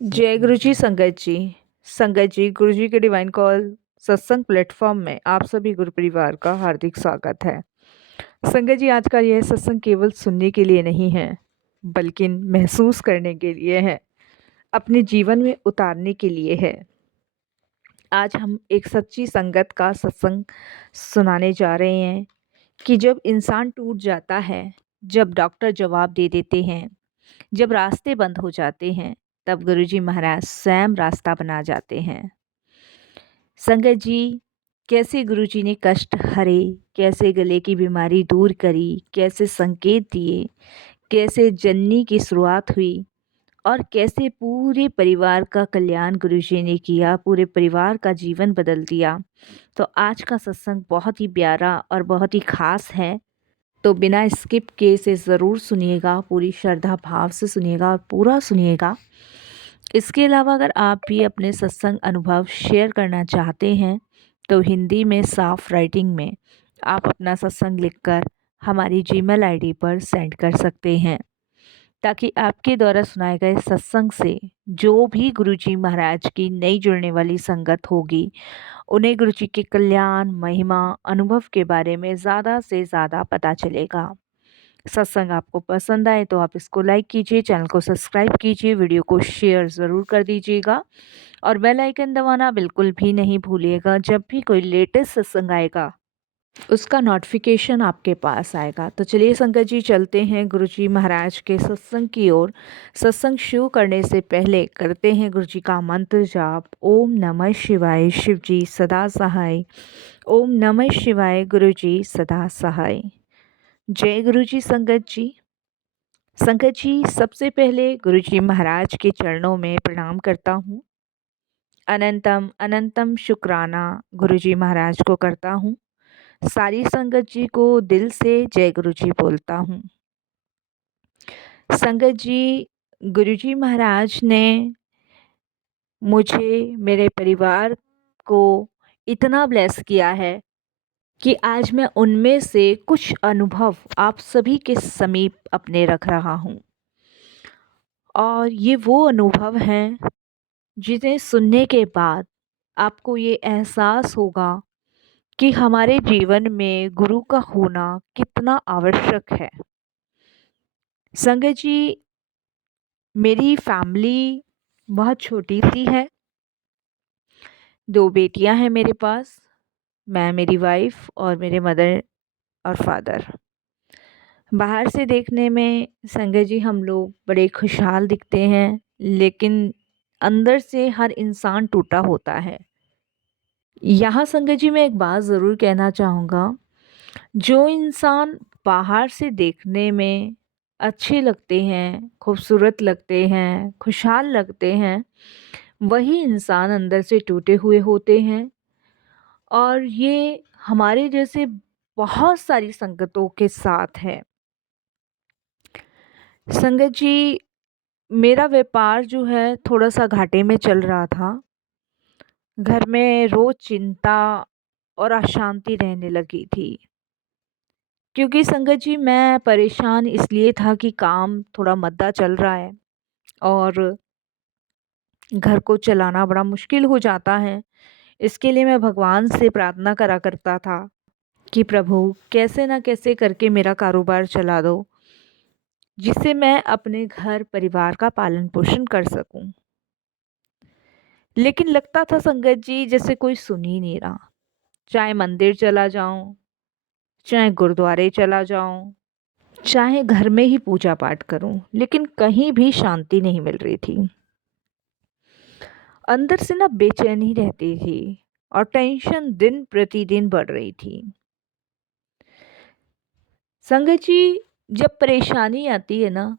जय गुरु जी संगत जी। संगत जी, गुरु जी के डिवाइन कॉल सत्संग प्लेटफॉर्म में आप सभी गुरु परिवार का हार्दिक स्वागत है। संगत जी, आज का यह सत्संग केवल सुनने के लिए नहीं है, बल्कि महसूस करने के लिए है, अपने जीवन में उतारने के लिए है। आज हम एक सच्ची संगत का सत्संग सुनाने जा रहे हैं कि जब इंसान टूट जाता है, जब डॉक्टर जवाब दे देते हैं, जब रास्ते बंद हो जाते हैं, तब गुरुजी महाराज स्वयं रास्ता बना जाते हैं। संगत जी, कैसे गुरुजी ने कष्ट हरे, कैसे गले की बीमारी दूर करी, कैसे संकेत दिए, कैसे जननी की शुरुआत हुई और कैसे पूरे परिवार का कल्याण गुरुजी ने किया, पूरे परिवार का जीवन बदल दिया। तो आज का सत्संग बहुत ही प्यारा और बहुत ही खास है। तो बिना स्किप किए इसे ज़रूर सुनिएगा, पूरी श्रद्धा भाव से सुनिएगा और पूरा सुनिएगा। इसके अलावा अगर आप भी अपने सत्संग अनुभव शेयर करना चाहते हैं तो हिंदी में साफ राइटिंग में आप अपना सत्संग लिखकर हमारी जीमेल आईडी पर सेंड कर सकते हैं, ताकि आपके द्वारा सुनाए गए सत्संग से जो भी गुरुजी महाराज की नई जुड़ने वाली संगत होगी, उन्हें गुरुजी के कल्याण, महिमा, अनुभव के बारे में ज़्यादा से ज़्यादा पता चलेगा। सत्संग आपको पसंद आए तो आप इसको लाइक कीजिए, चैनल को सब्सक्राइब कीजिए, वीडियो को शेयर ज़रूर कर दीजिएगा और बेल आइकन दबाना बिल्कुल भी नहीं भूलिएगा। जब भी कोई लेटेस्ट सत्संग आएगा उसका नोटिफिकेशन आपके पास आएगा। तो चलिए संगत जी, चलते हैं गुरुजी महाराज के सत्संग की ओर। सत्संग शुरू करने से पहले करते हैं गुरुजी का मंत्र जाप। ओम नमः शिवाय, शिव जी सदा सहाय। ओम नमः शिवाय, गुरुजी सदा सहाय। जय गुरुजी संगत जी। संगत जी, सबसे पहले गुरुजी महाराज के चरणों में प्रणाम करता हूँ। अनंतम अनंतम शुक्राना गुरुजी महाराज को करता हूँ। सारी संगत जी को दिल से जय गुरुजी बोलता हूँ। संगत जी, गुरुजी महाराज ने मुझे, मेरे परिवार को इतना ब्लेस किया है कि आज मैं उनमें से कुछ अनुभव आप सभी के समीप अपने रख रहा हूँ। और ये वो अनुभव हैं जिन्हें सुनने के बाद आपको ये एहसास होगा कि हमारे जीवन में गुरु का होना कितना आवश्यक है। संगत जी, मेरी फैमिली बहुत छोटी सी है। 2 बेटियां हैं मेरे पास, मैं, मेरी वाइफ और मेरे मदर और फादर। बाहर से देखने में संगत जी हम लोग बड़े खुशहाल दिखते हैं, लेकिन अंदर से हर इंसान टूटा होता है। यहाँ संगत जी मैं एक बात ज़रूर कहना चाहूँगा, जो इंसान बाहर से देखने में अच्छे लगते हैं, खूबसूरत लगते हैं, खुशहाल लगते हैं, वही इंसान अंदर से टूटे हुए होते हैं। और ये हमारे जैसे बहुत सारी संगतों के साथ है। संगत जी, मेरा व्यापार जो है थोड़ा-सा घाटे में चल रहा था। घर में रोज़ चिंता और अशांति रहने लगी थी। क्योंकि संगत जी मैं परेशान इसलिए था कि काम थोड़ा मंदा चल रहा है और घर को चलाना बड़ा मुश्किल हो जाता है। इसके लिए मैं भगवान से प्रार्थना करा करता था कि प्रभु कैसे ना कैसे करके मेरा कारोबार चला दो, जिससे मैं अपने घर परिवार का पालन पोषण कर सकूं। लेकिन लगता था संगत जी जैसे कोई सुन ही नहीं रहा। चाहे मंदिर चला जाऊं, चाहे गुरुद्वारे चला जाऊं, चाहे घर में ही पूजा पाठ करूं, लेकिन कहीं भी शांति नहीं मिल रही थी। अंदर से ना बेचैनी रहती थी और टेंशन दिन प्रतिदिन बढ़ रही थी। संगत जी, जब परेशानी आती है ना,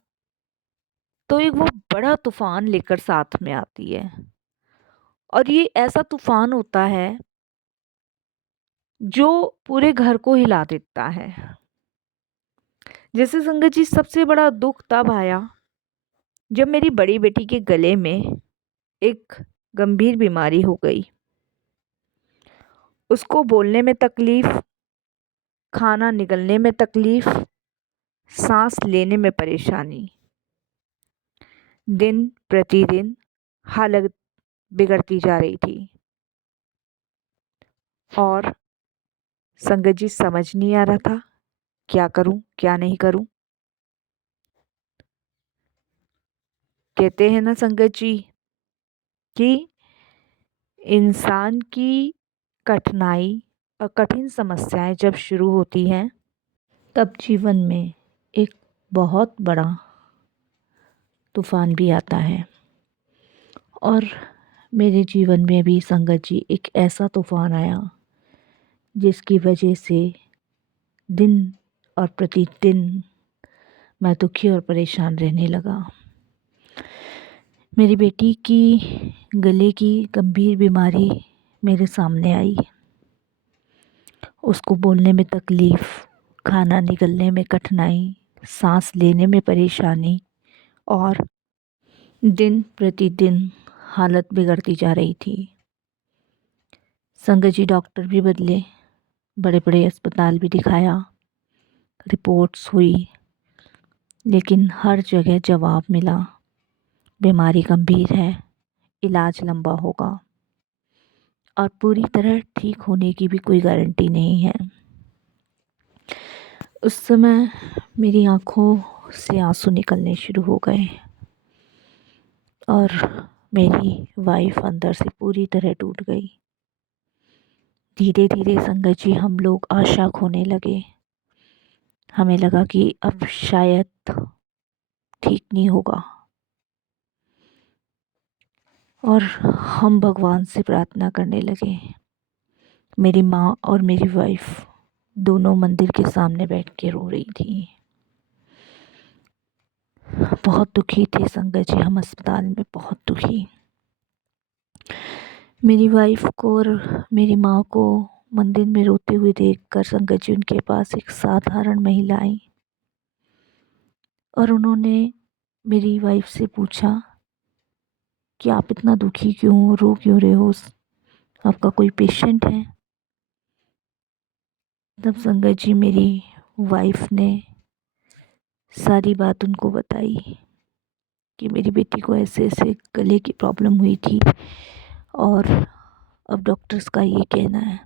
तो एक वो बड़ा तूफान लेकर साथ में आती है। और ये ऐसा तूफान होता है जो पूरे घर को हिला देता है। जैसे संगत जी, सबसे बड़ा दुख तब आया जब मेरी बड़ी बेटी के गले में एक गंभीर बीमारी हो गई। उसको बोलने में तकलीफ, खाना निगलने में तकलीफ, सांस लेने में परेशानी। दिन प्रतिदिन हालत बिगड़ती जा रही थी और संगत जी समझ नहीं आ रहा था क्या करूं क्या नहीं करूं। कहते हैं ना संगत जी कि इंसान की कठिनाई और कठिन समस्याएं जब शुरू होती हैं तब जीवन में एक बहुत बड़ा तूफान भी आता है। और मेरे जीवन में भी संगत जी एक ऐसा तूफान आया जिसकी वजह से दिन और प्रतिदिन मैं दुखी और परेशान रहने लगा। मेरी बेटी की गले की गंभीर बीमारी मेरे सामने आई। उसको बोलने में तकलीफ़, खाना निगलने में कठिनाई, सांस लेने में परेशानी और दिन प्रतिदिन हालत बिगड़ती जा रही थी। संगत जी डॉक्टर भी बदले, बड़े बड़े अस्पताल भी दिखाया, रिपोर्ट्स हुई, लेकिन हर जगह जवाब मिला बीमारी गंभीर है, इलाज लंबा होगा और पूरी तरह ठीक होने की भी कोई गारंटी नहीं है। उस समय मेरी आँखों से आंसू निकलने शुरू हो गए और मेरी वाइफ अंदर से पूरी तरह टूट गई। धीरे धीरे संगत जी हम लोग आशा खोने लगे। हमें लगा कि अब शायद ठीक नहीं होगा और हम भगवान से प्रार्थना करने लगे। मेरी माँ और मेरी वाइफ दोनों मंदिर के सामने बैठ के रो रही थी। बहुत दुखी थे संगत जी, हम अस्पताल में बहुत दुखी। मेरी वाइफ को और मेरी माँ को मंदिर में रोते हुए देखकर संगत जी उनके पास एक साधारण महिला आई और उन्होंने मेरी वाइफ से पूछा कि आप इतना दुखी क्यों हो, रो क्यों रहे हो, आपका कोई पेशेंट है? तब संगत जी मेरी वाइफ ने सारी बात उनको बताई कि मेरी बेटी को ऐसे ऐसे गले की प्रॉब्लम हुई थी और अब डॉक्टर्स का ये कहना है।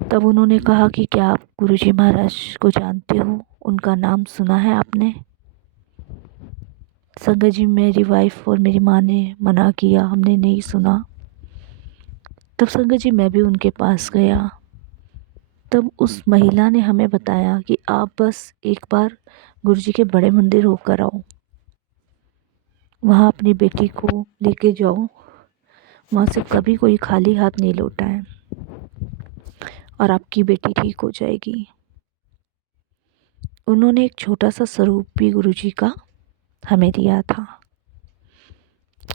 तब उन्होंने कहा कि क्या आप गुरुजी महाराज को जानते हो, उनका नाम सुना है आपने? संगत जी मेरी वाइफ और मेरी माँ ने मना किया, हमने नहीं सुना। तब संगत जी मैं भी उनके पास गया। तब उस महिला ने हमें बताया कि आप बस एक बार गुरुजी के बड़े मंदिर होकर आओ, वहाँ अपनी बेटी को लेके जाओ, वहाँ से कभी कोई खाली हाथ नहीं लौटा है और आपकी बेटी ठीक हो जाएगी। उन्होंने एक छोटा सा स्वरूप भी गुरुजी का हमें दिया था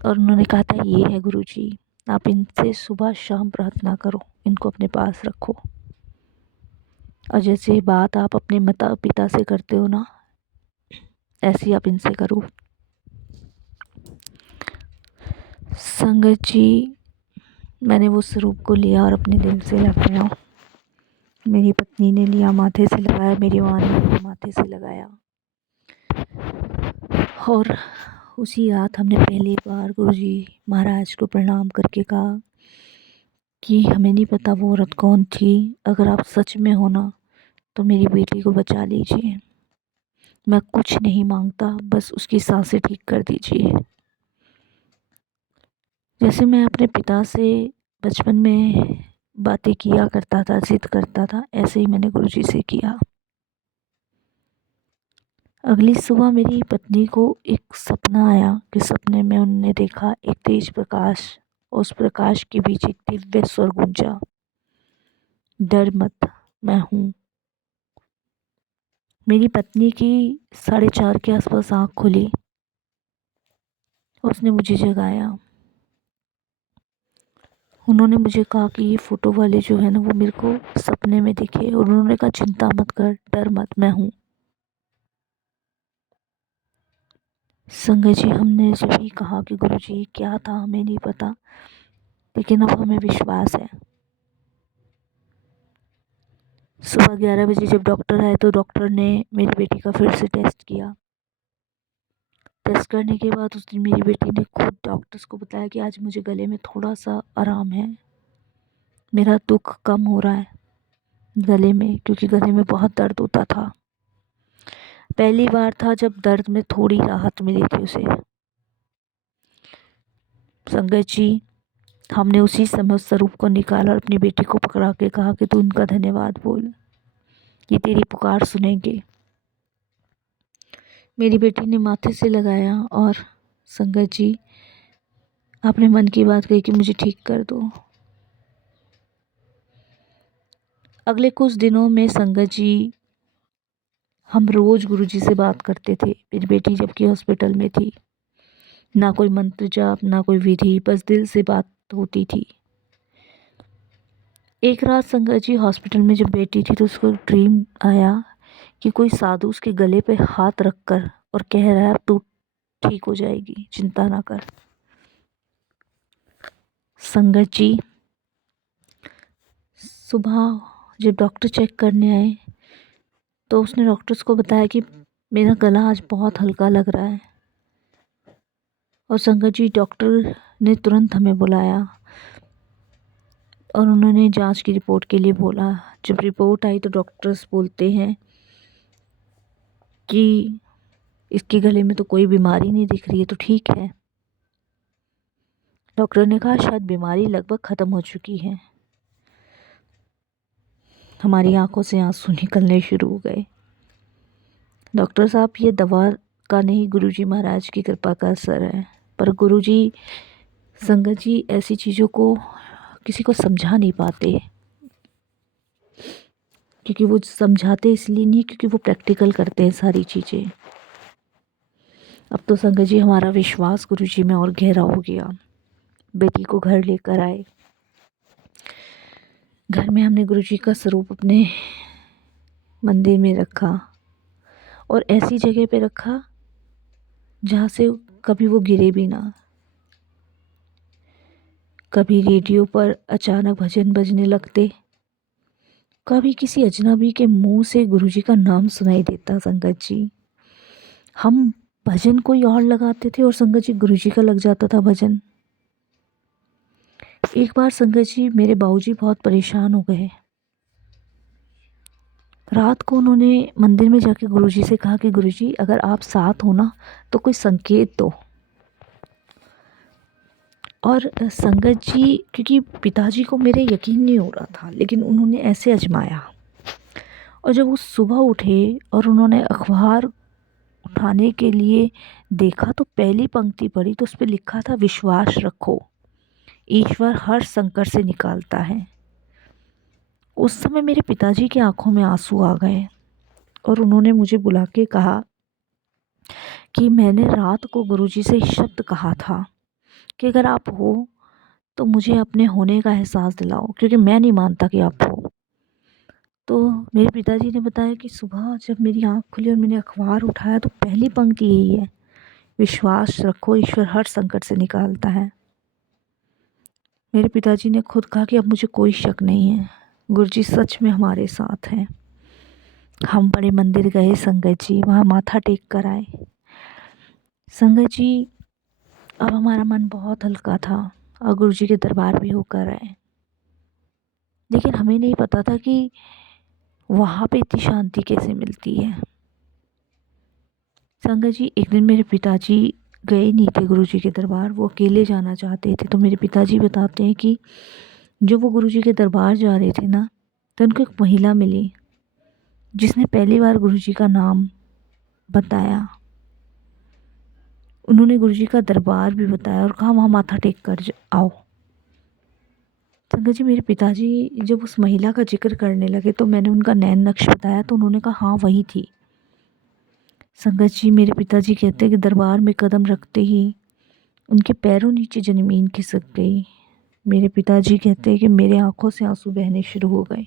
और उन्होंने कहा था ये है गुरुजी, आप इनसे सुबह शाम प्रार्थना करो, इनको अपने पास रखो और जैसे बात आप अपने माता पिता से करते हो ना, ऐसी आप इनसे करो। संगत जी मैंने वो स्वरूप को लिया और अपने दिल से लगाया। मेरी पत्नी ने लिया, माथे से लगाया, मेरी माँ ने लिया, माथे से लगाया और उसी रात हमने पहली बार गुरुजी महाराज को प्रणाम करके कहा कि हमें नहीं पता वो औरत कौन थी, अगर आप सच में हो ना तो मेरी बेटी को बचा लीजिए, मैं कुछ नहीं मांगता, बस उसकी सांसें ठीक कर दीजिए। जैसे मैं अपने पिता से बचपन में बातें किया करता था, जिद करता था, ऐसे ही मैंने गुरुजी से किया। अगली सुबह मेरी पत्नी को एक सपना आया कि सपने में उन्होंने देखा एक तेज प्रकाश, उस प्रकाश के बीच एक दिव्य स्वर गूंजा, डर मत, मैं हूँ। मेरी पत्नी की 4:30 के आसपास आँख खुली, उसने मुझे जगाया। उन्होंने मुझे कहा कि ये फ़ोटो वाले जो है ना वो मेरे को सपने में दिखे और उन्होंने कहा चिंता मत कर, डर मत, मैं हूँ। संगत जी हमने जब भी कहा कि गुरुजी क्या था हमें नहीं पता, लेकिन अब हमें विश्वास है। सुबह 11 बजे जब डॉक्टर आए तो डॉक्टर ने मेरी बेटी का फिर से टेस्ट किया। टेस्ट करने के बाद उस दिन मेरी बेटी ने खुद डॉक्टर्स को बताया कि आज मुझे गले में थोड़ा सा आराम है, मेरा दुख कम हो रहा है गले में, क्योंकि गले में बहुत दर्द होता था। पहली बार था जब दर्द में थोड़ी राहत मिली थी उसे। संगत जी, हमने उसी समय उस स्वरूप को निकाला और अपनी बेटी को पकड़ा के कहा कि तू उनका धन्यवाद बोल, ये तेरी पुकार सुनेंगे। मेरी बेटी ने माथे से लगाया और संगत जी, आपने मन की बात कही कि मुझे ठीक कर दो। अगले कुछ दिनों में संगत जी, हम रोज़ गुरुजी से बात करते थे। मेरी बेटी जबकि हॉस्पिटल में थी, ना कोई मंत्र जाप ना कोई विधि, बस दिल से बात होती थी। एक रात संगत जी हॉस्पिटल में जब बेटी थी तो उसको ड्रीम आया कि कोई साधु उसके गले पे हाथ रख कर और कह रहा है अब तू ठीक हो जाएगी, चिंता ना कर। संगत जी, सुबह जब डॉक्टर चेक करने आए तो उसने डॉक्टर्स को बताया कि मेरा गला आज बहुत हल्का लग रहा है। और संगत जी, डॉक्टर ने तुरंत हमें बुलाया और उन्होंने जांच की रिपोर्ट के लिए बोला। जब रिपोर्ट आई तो डॉक्टर्स बोलते हैं कि इसके गले में तो कोई बीमारी नहीं दिख रही है, तो ठीक है। डॉक्टर ने कहा शायद बीमारी लगभग ख़त्म हो चुकी है। हमारी आंखों से आंसू निकलने शुरू हो गए। डॉक्टर साहब, ये दवा का नहीं, गुरुजी महाराज की कृपा का असर है। पर गुरुजी, संगत जी, ऐसी चीज़ों को किसी को समझा नहीं पाते, क्योंकि वो समझाते इसलिए नहीं, क्योंकि वो प्रैक्टिकल करते हैं सारी चीज़ें। अब तो संगत जी हमारा विश्वास गुरुजी में और गहरा हो गया। बेटी को घर लेकर आए। घर में हमने गुरुजी का स्वरूप अपने मंदिर में रखा और ऐसी जगह पे रखा जहाँ से कभी वो गिरे भी ना। कभी रेडियो पर अचानक भजन बजने लगते, कभी किसी अजनबी के मुंह से गुरुजी का नाम सुनाई देता। संगत जी, हम भजन कोई और लगाते थे और संगत जी गुरुजी का लग जाता था भजन। एक बार संगत जी, मेरे बाबूजी बहुत परेशान हो गए। रात को उन्होंने मंदिर में जाके गुरुजी से कहा कि गुरुजी, अगर आप साथ हो ना तो कोई संकेत दो। और संगत जी, क्योंकि पिताजी को मेरे यकीन नहीं हो रहा था, लेकिन उन्होंने ऐसे आजमाया। और जब वो सुबह उठे और उन्होंने अखबार उठाने के लिए देखा तो पहली पंक्ति पढ़ी तो उस पर लिखा था, विश्वास रखो, ईश्वर हर संकट से निकालता है। उस समय मेरे पिताजी की आंखों में आंसू आ गए और उन्होंने मुझे बुला के कहा कि मैंने रात को गुरुजी से शब्द कहा था कि अगर आप हो तो मुझे अपने होने का एहसास दिलाओ, क्योंकि मैं नहीं मानता कि आप हो। तो मेरे पिताजी ने बताया कि सुबह जब मेरी आँख खुली और मैंने अखबार उठाया तो पहली पंक्ति यही है, विश्वास रखो, ईश्वर हर संकट से निकालता है। मेरे पिताजी ने खुद कहा कि अब मुझे कोई शक नहीं है, गुरुजी सच में हमारे साथ हैं। हम बड़े मंदिर गए संगत जी, वहाँ माथा टेक कर आए। संगत जी, अब हमारा मन बहुत हल्का था और गुरुजी के दरबार भी होकर आए। लेकिन हमें नहीं पता था कि वहाँ पे इतनी शांति कैसे मिलती है। संगत जी, एक दिन मेरे पिताजी गए नहीं थे गुरुजी के दरबार, वो अकेले जाना चाहते थे। तो मेरे पिताजी बताते हैं कि जब वो गुरुजी के दरबार जा रहे थे ना, तो उनको एक महिला मिली जिसने पहली बार गुरुजी का नाम बताया। उन्होंने गुरुजी का दरबार भी बताया और कहा वहाँ माथा टेक कर आओ। संगत जी, मेरे पिताजी जब उस महिला का जिक्र करने लगे तो मैंने उनका नैन नक्श बताया तो उन्होंने कहा हाँ वही थी। संगत जी, मेरे पिताजी कहते हैं कि दरबार में कदम रखते ही उनके पैरों नीचे ज़मीन खिसक गई। मेरे पिताजी कहते हैं कि मेरे आंखों से आंसू बहने शुरू हो गए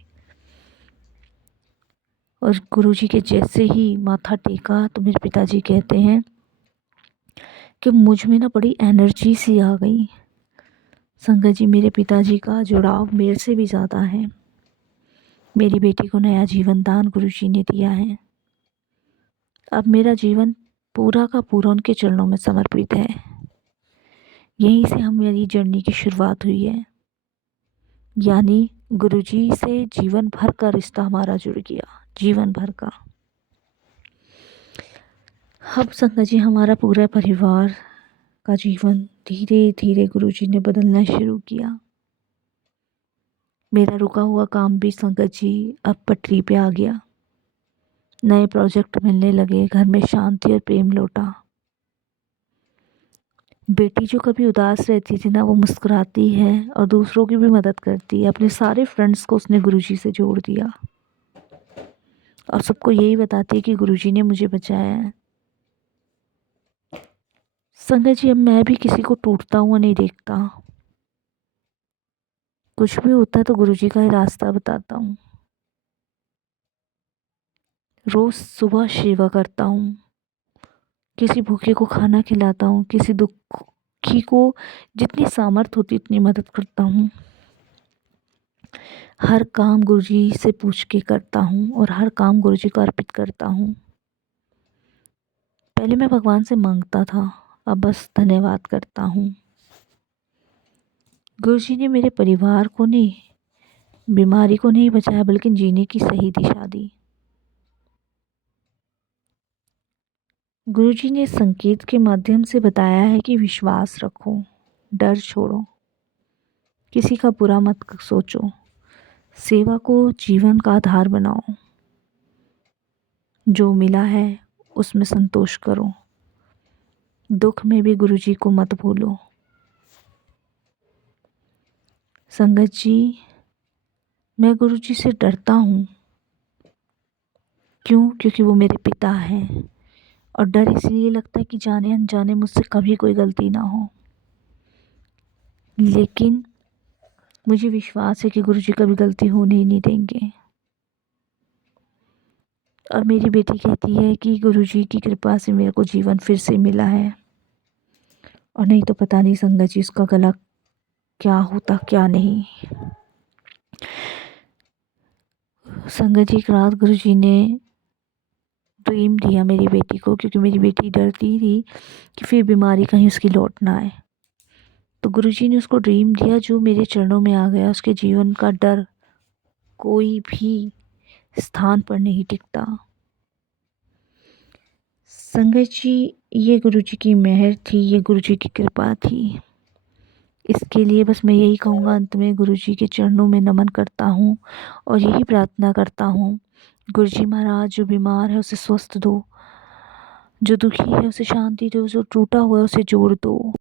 और गुरुजी के जैसे ही माथा टेका तो मेरे पिताजी कहते हैं कि मुझ में ना बड़ी एनर्जी सी आ गई। संगत जी, मेरे पिताजी का जुड़ाव मेरे से भी ज़्यादा है। मेरी बेटी को नया जीवन दान गुरुजी ने दिया है। अब मेरा जीवन पूरा का पूरा उनके चरणों में समर्पित है। यहीं से हमारी जर्नी की शुरुआत हुई है, यानी गुरुजी से जीवन भर का रिश्ता हमारा जुड़ गया, जीवन भर का। अब संगत जी, हमारा पूरा परिवार का जीवन धीरे धीरे गुरुजी ने बदलना शुरू किया। मेरा रुका हुआ काम भी संगत जी अब पटरी पे आ गया। नए प्रोजेक्ट मिलने लगे, घर में शांति और प्रेम लौटा। बेटी जो कभी उदास रहती थी ना, वो मुस्कुराती है और दूसरों की भी मदद करती है। अपने सारे फ्रेंड्स को उसने गुरुजी से जोड़ दिया और सबको यही बताती है कि गुरुजी ने मुझे बचाया है। संगत जी, अब मैं भी किसी को टूटता हुआ नहीं देखता। कुछ भी होता है तो गुरुजी का ही रास्ता बताता हूँ। रोज सुबह सेवा करता हूँ, किसी भूखे को खाना खिलाता हूँ, किसी दुखी को जितनी सामर्थ होती उतनी मदद करता हूँ। हर काम गुरुजी से पूछ के करता हूँ और हर काम गुरुजी को अर्पित करता हूँ। पहले मैं भगवान से मांगता था, अब बस धन्यवाद करता हूँ। गुरुजी ने मेरे परिवार को नहीं, बीमारी को नहीं बचाया, बल्कि जीने की सही दिशा दी। गुरुजी ने संकेत के माध्यम से बताया है कि विश्वास रखो, डर छोड़ो, किसी का बुरा मत सोचो, सेवा को जीवन का आधार बनाओ, जो मिला है उसमें संतोष करो, दुख में भी गुरुजी को मत भूलो। संगत जी, मैं गुरुजी से डरता हूँ। क्यों? क्योंकि वो मेरे पिता हैं और डर इसलिए लगता है कि जाने अनजाने मुझसे कभी कोई गलती ना हो। लेकिन मुझे विश्वास है कि गुरुजी कभी गलती होने ही नहीं देंगे। और मेरी बेटी कहती है कि गुरुजी की कृपा से मेरे को जीवन फिर से मिला है, और नहीं तो पता नहीं संगत जी उसका गला क्या होता क्या नहीं। संगत जी, एक रात गुरुजी ने ड्रीम दिया मेरी बेटी को, क्योंकि मेरी बेटी डरती थी कि फिर बीमारी कहीं उसकी लौट ना आए। तो गुरुजी ने उसको ड्रीम दिया जो मेरे चरणों में आ गया। उसके जीवन का डर कोई भी स्थान पर नहीं टिकता। संगत जी, ये गुरुजी की मेहर थी, ये गुरुजी की कृपा थी। इसके लिए बस मैं यही कहूँगा, अंत में गुरुजी के चरणों में नमन करता हूँ और यही प्रार्थना करता हूँ, गुरुजी महाराज जो बीमार है उसे स्वस्थ दो, जो दुखी है उसे शांति दो, जो टूटा हुआ है उसे जोड़ दो।